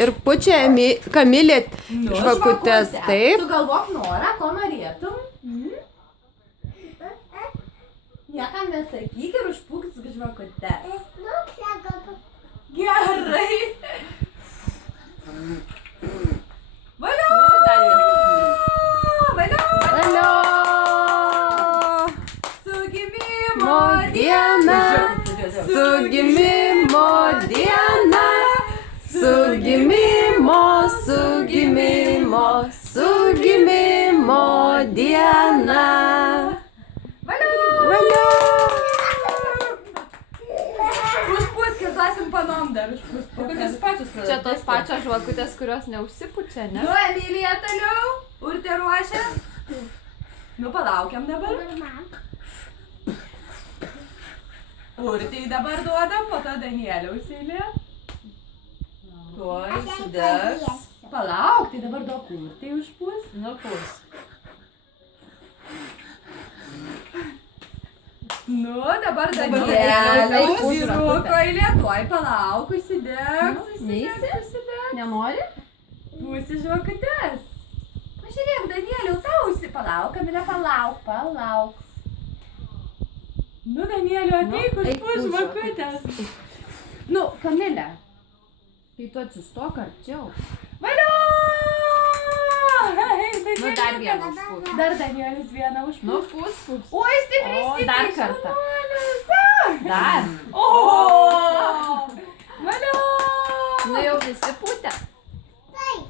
ir pučia Kamilė žvakutes. Taip. Sugalvok norą, ko norėtum. Niekam nesakyk ir užpūk žvakutes. Gerai. Valio! Valio! Valio! Su gimimo Diena, su gimimo diena, su gimimo, su gimimo, su gimimo diena. Valio! Užpūskit, duosim panom dar užpūskit. Kokios pačios pradeda? Čia tos pačios žvakutės, kurios neužsipučia, ne? Nu, Emilija toliau. Urtė ruošias. Nu, palaukiam dabar. Urtei dabar duodam, po to Danieliaus eilė. Tuoj sudegs. Palauk, tai dabar duok Urtei užpūs. Nu, pus. Nu, dabar Danieliaus Danieliaus žvakutė. vyruko eilė. Tuoj palauk, užsidegs, Neisi? užsidegs. Nenori? Būsi žvakutes. Pažiūrėk, Danieliau, tau palauk, Kamilė, palauk. Nu, Danieliu, ateik užpūs žvakutes. Nu, Kamilė. Tai tu atsistok arčiau. Valio! Nu, dar vieną užpūs. Dar Danielius vieną užpūs. Nu, pus. Oi, stipriai, O, stipriai. dar kartą. šaunuolis. Dar. O,